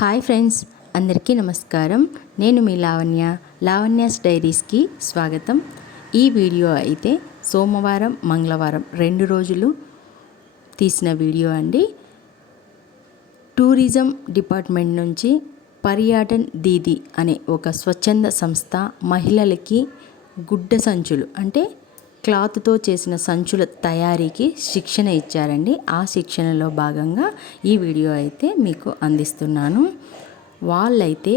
Hi friends, అందరికీ నమస్కారం. నేను మీ లావణ్యాస్ డైరీస్కి స్వాగతం. ఈ వీడియో అయితే సోమవారం మంగళవారం 2 రోజులు తీసిన వీడియో అండి. టూరిజం డిపార్ట్మెంట్ నుంచి పర్యాటన్ దీది అనే ఒక స్వచ్ఛంద సంస్థ మహిళలకి గుడ్డ సంచులు అంటే క్లాత్తో చేసిన సంచుల తయారీకి శిక్షణ ఇచ్చారండి. ఆ శిక్షణలో భాగంగా ఈ వీడియో అయితే మీకు అందిస్తున్నాను. వాళ్ళైతే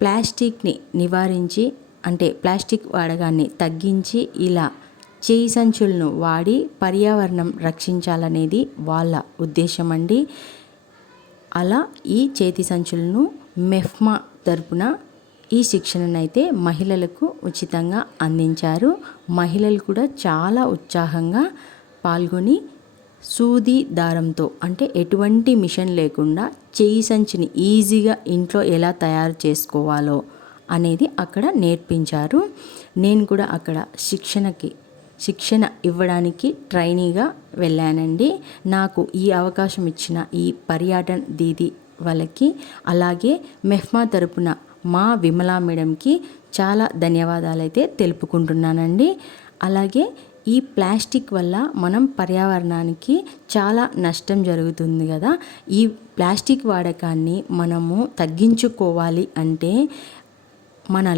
ప్లాస్టిక్ని నివారించి అంటే ప్లాస్టిక్ వాడకాన్ని తగ్గించి ఇలా చేయి సంచులను వాడి పర్యావరణం రక్షించాలనేది వాళ్ళ ఉద్దేశం అండి. అలా ఈ చేతి సంచులను మెఫ్మా తరపున ఈ శిక్షణనైతే మహిళలకు ఉచితంగా అందించారు. మహిళలు కూడా చాలా ఉత్సాహంగా పాల్గొని సూది దారంతో అంటే ఎటువంటి మిషన్ లేకుండా చేయి సంచిని ఈజీగా ఇంట్లో ఎలా తయారు చేసుకోవాలో అనేది అక్కడ నేర్పించారు. నేను కూడా అక్కడ శిక్షణ ఇవ్వడానికి ట్రైనీగా వెళ్ళానండి. నాకు ఈ అవకాశం ఇచ్చిన ఈ పర్యాటన్ దీది వాళ్ళకి అలాగే మెఫ్మా తరపున మా విమలా మేడంకి చాలా ధన్యవాదాలు అయితే తెలుపుకుంటున్నానండి. అలాగే ఈ ప్లాస్టిక్ వల్ల మనం పర్యావరణానికి చాలా నష్టం జరుగుతుంది కదా. ఈ ప్లాస్టిక్ వాడకాన్ని మనము తగ్గించుకోవాలి అంటే మన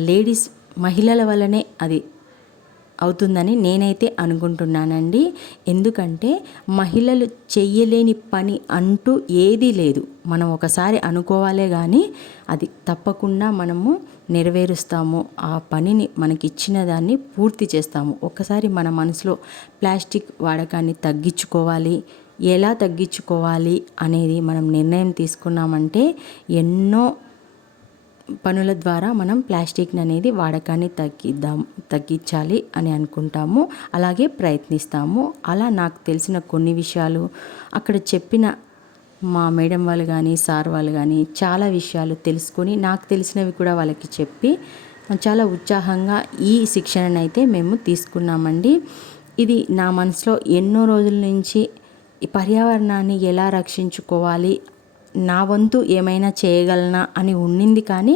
మహిళల వల్లనే అది అవుతుందని నేనైతే అనుకుంటున్నానండి. ఎందుకంటే మహిళలు చెయ్యలేని పని అంటూ ఏదీ లేదు. మనం ఒకసారి అనుకోవాలే కానీ అది తప్పకుండా మనము నెరవేరుస్తాము. ఆ పనిని మనకిచ్చిన దాన్ని పూర్తి చేస్తాము. ఒక్కసారి మన మనసులో ప్లాస్టిక్ వాడకాన్ని తగ్గించుకోవాలి, ఎలా తగ్గించుకోవాలి అనేది మనం నిర్ణయం తీసుకున్నామంటే ఎన్నో పనుల ద్వారా మనం ప్లాస్టిక్ అనేది వాడకాన్ని తగ్గించాలి అని అనుకుంటాము, అలాగే ప్రయత్నిస్తాము. అలా నాకు తెలిసిన కొన్ని విషయాలు అక్కడ చెప్పిన మా మేడం వాళ్ళు కానీ సార్ వాళ్ళు కానీ చాలా విషయాలు తెలుసుకొని నాకు తెలిసినవి కూడా వాళ్ళకి చెప్పి చాలా ఉత్సాహంగా ఈ శిక్షణనైతే మేము తీసుకున్నామండి. ఇది నా మనసులో ఎన్నో రోజుల నుంచి ఈ పర్యావరణాన్ని ఎలా రక్షించుకోవాలి, నా వంతు ఏమైనా చేయగలనా అని ఉండింది. కానీ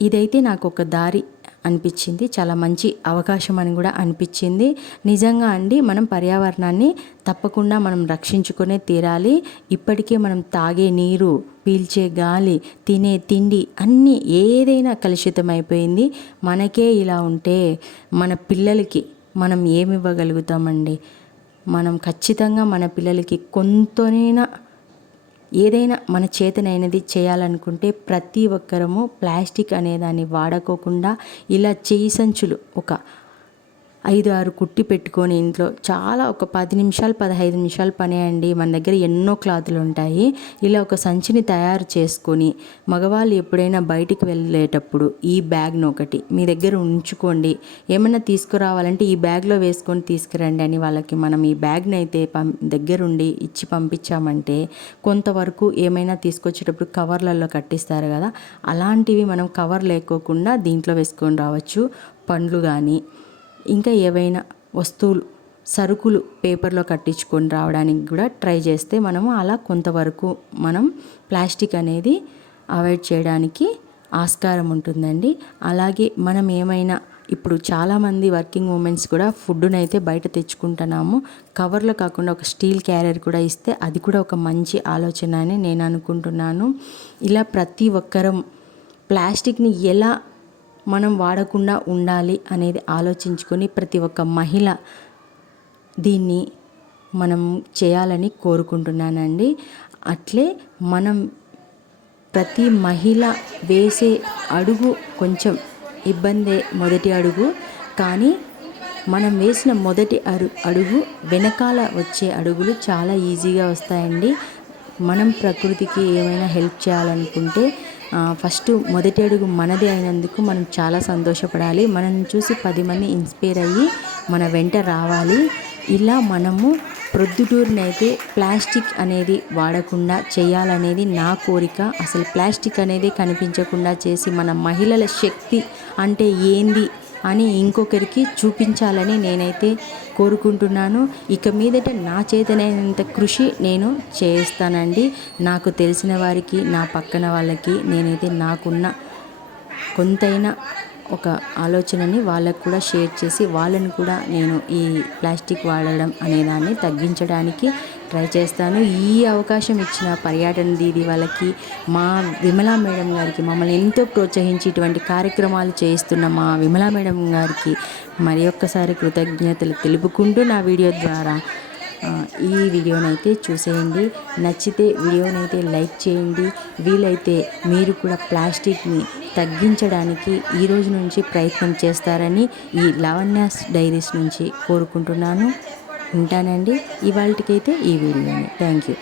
ఇదైతే నాకు ఒక దారి అనిపించింది, చాలా మంచి అవకాశం అని కూడా అనిపించింది. నిజంగా అండి, మనం పర్యావరణాన్ని తప్పకుండా మనం రక్షించుకునే తీరాలి. ఇప్పటికే మనం తాగే నీరు, పీల్చే గాలి, తినే తిండి అన్నీ ఏదైనా కలుషితమైపోయింది. మనకే ఇలా ఉంటే మన పిల్లలకి మనం ఏమి ఇవ్వగలుగుతామండి? మనం ఖచ్చితంగా మన పిల్లలకి కొంతనైనా ఏదైనా మన చేతనైనది చేయాలనుకుంటే ప్రతి ఒక్కరము ప్లాస్టిక్ అనేదాన్ని వాడుకోకుండా ఇలా చేయి సంచులు ఒక 5-6 కుట్టి పెట్టుకొని ఇంట్లో చాలా ఒక 10 నిమిషాలు 15 నిమిషాలు పనే అండి. మన దగ్గర ఎన్నో క్లాతులు ఉంటాయి. ఇలా ఒక సంచిని తయారు చేసుకొని మగవాళ్ళు ఎప్పుడైనా బయటికి వెళ్ళేటప్పుడు ఈ బ్యాగ్ను ఒకటి మీ దగ్గర ఉంచుకోండి. ఏమైనా తీసుకురావాలంటే ఈ బ్యాగ్లో వేసుకొని తీసుకురండి అని వాళ్ళకి మనం ఈ బ్యాగ్ని అయితే దగ్గరుండి ఇచ్చి పంపించామంటే కొంతవరకు ఏమైనా తీసుకొచ్చేటప్పుడు కవర్లలో కట్టిస్తారు కదా, అలాంటివి మనం కవర్ లేకోకుండా దీంట్లో వేసుకొని రావచ్చు. పండ్లు కానీ ఇంకా ఏవైనా వస్తువులు, సరుకులు పేపర్లో కట్టించుకొని రావడానికి కూడా ట్రై చేస్తే మనము అలా కొంతవరకు మనం ప్లాస్టిక్ అనేది అవాయిడ్ చేయడానికి ఆస్కారం ఉంటుందండి. అలాగే మనం ఏమైనా ఇప్పుడు చాలామంది వర్కింగ్ ఉమెన్స్ కూడా ఫుడ్డును అయితే బయట తెచ్చుకుంటున్నాము. కవర్లో కాకుండా ఒక స్టీల్ క్యారియర్ కూడా ఇస్తే అది కూడా ఒక మంచి ఆలోచన అని నేను అనుకుంటున్నాను. ఇలా ప్రతి ఒక్కరం ప్లాస్టిక్ని ఎలా మనం వాడకుండా ఉండాలి అనేది ఆలోచించుకొని ప్రతి ఒక్క మహిళ దీన్ని మనం చేయాలని కోరుకుంటున్నానండి. అట్లే మనం ప్రతి మహిళ వేసే అడుగు కొంచెం ఇబ్బందే, మొదటి అడుగు. కానీ మనం వేసిన మొదటి అడుగు వెనకాల వచ్చే అడుగులు చాలా ఈజీగా వస్తాయండి. మనం ప్రకృతికి ఏమైనా హెల్ప్ చేయాలనుకుంటే ఫస్ట్ మొదటి అడుగు మనది అయినందుకు మనం చాలా సంతోషపడాలి. మనం చూసి 10 మంది ఇన్స్పైర్ అయ్యి మన వెంట రావాలి. ఇలా మనము ప్రొద్దుటూరునైతే ప్లాస్టిక్ అనేది వాడకుండా చేయాలనేది నా కోరిక. అసలు ప్లాస్టిక్ అనేది కనిపించకుండా చేసి మన మహిళల శక్తి అంటే ఏంది అని ఇంకొకరికి చూపించాలని నేనైతే కోరుకుంటున్నాను. ఇక మీదట నా చేతనైనంత కృషి నేను చేస్తానండి. నాకు తెలిసిన వారికి, నా పక్కన వాళ్ళకి నేనైతే నాకున్న కొంతైనా ఒక ఆలోచనని వాళ్ళకు కూడా షేర్ చేసి వాళ్ళని కూడా నేను ఈ ప్లాస్టిక్ వాడడం అనేదాన్ని తగ్గించడానికి ట్రై చేస్తాను. ఈ అవకాశం ఇచ్చిన పర్యాటన దీది వాళ్ళకి, మా విమలా మేడం గారికి, మమ్మల్ని ఎంతో ప్రోత్సహించి ఇటువంటి కార్యక్రమాలు చేయిస్తున్న మా విమలా మేడం గారికి మరి ఒక్కసారి కృతజ్ఞతలు తెలుపుకుంటూ నా వీడియో ద్వారా ఈ వీడియోనైతే చూసేయండి. నచ్చితే వీడియోనైతే లైక్ చేయండి. వీలైతే మీరు కూడా ప్లాస్టిక్ని తగ్గించడానికి ఈ రోజు నుంచి ప్రయత్నం చేస్తారని ఈ లావణ్యాస్ డైరీస్ నుంచి కోరుకుంటున్నాను. ఉంటానండి ఇవాళకైతే ఈ వీడియోని. Thank you.